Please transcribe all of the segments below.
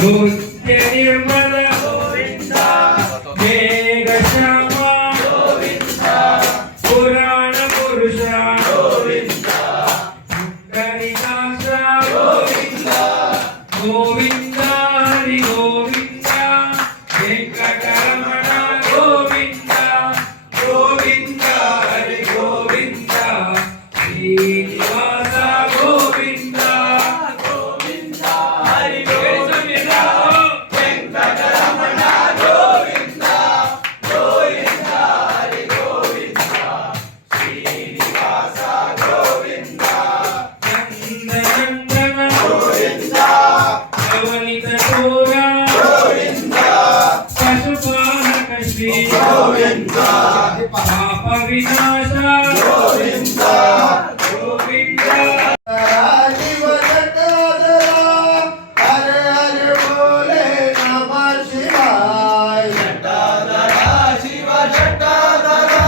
नित्य निर्मल गोविंदा मेघश्यामा गोविंदा पुराण पुरुषा गोविंदा पुंडरीकाक्षा गोविंदा गोविंदा हरि गोविंदा वेंकटरमण गोविंदा गोविंदा हरि गोविंदा श्रीनिवास गोविंदा गोविंदा हरि गोविंदा वेंकटरमण गोविंदा गोविंदा हरि गोविंदा श्रीनिवास गोविंदा नंदनंदन गोविंदा नवनीत चोरा गोविंदा पशुपालक श्री गोविंदा पाप विनाशा गोविंदा गोविंदा शिव जटाधरा हर हर बोले नमः शिवाय जटाधरा शिव जटाधरा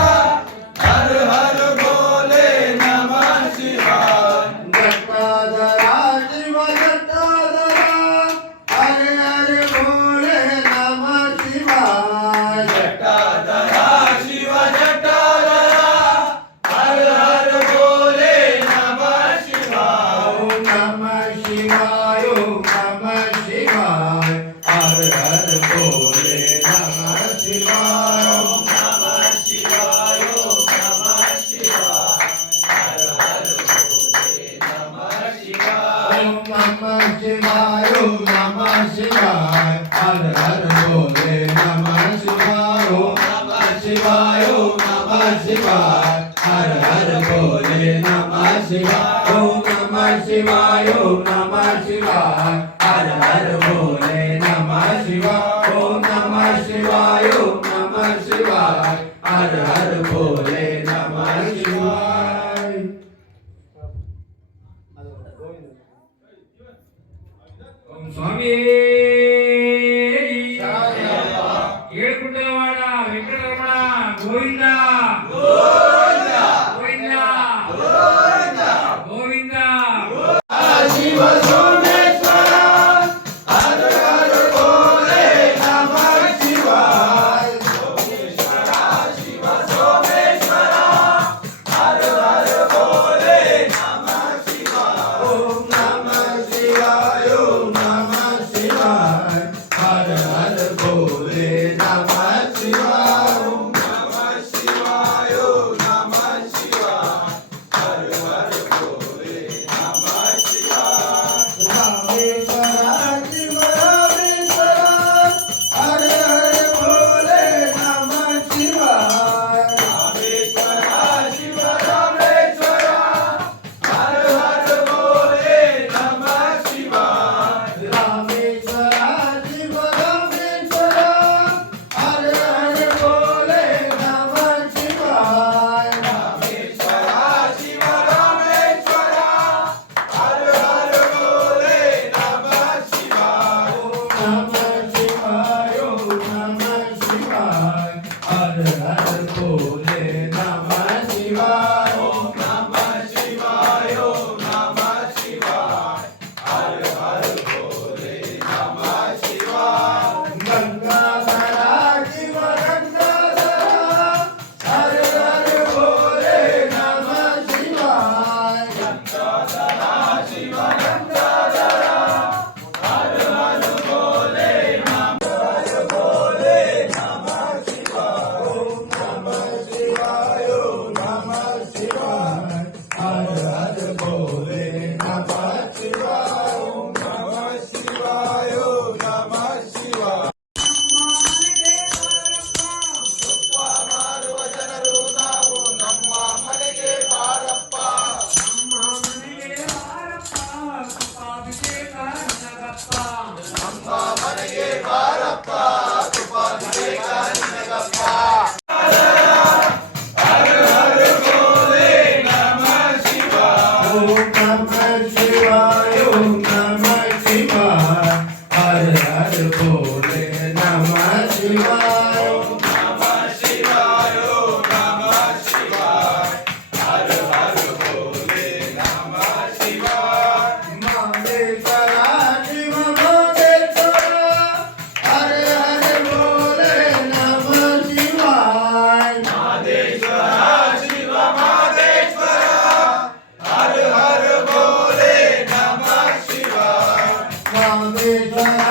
हर हर बोले नमः शिवाय जटाधरा शिव जटाधरा हर हर बोले नमः शिवाय जटाधरा शिव जटाधरा हर हर बोले नमः शिवाय ओम नमः शिवाय ओम नमः शिवाय हर हर बोले नमः शिवाय ओम नमः शिवाय ओम नमः शिवाय हर हर बोले नमः शिवाय ओम नमः शिवाय ओम नमः शिवाय हर हर बोले नमः शिवाय ओम नमः शिवाय ओम नमः शिवाय हर हर बोले नमः शिवाय ओम नमः शिवाय ओम नमः शिवाय हर हर बोले नमः शिवाय ओम नमः शिवाय ओम नमः शिवाय हर हर बोले नमः शिवाय ओम स्वामी येळकुंडलवाड वेंकटरमण गोविंदा गोविंदा गोविंदा गोविंदा शिव सोमेश्वरा हर हर बोले नमः शिवाय सोमेश्वरा शिव सोमेश्वरा हर हर बोले नमः शिवाय ओम नमः शिवाय ओम नमः शिवाय रामेश्वर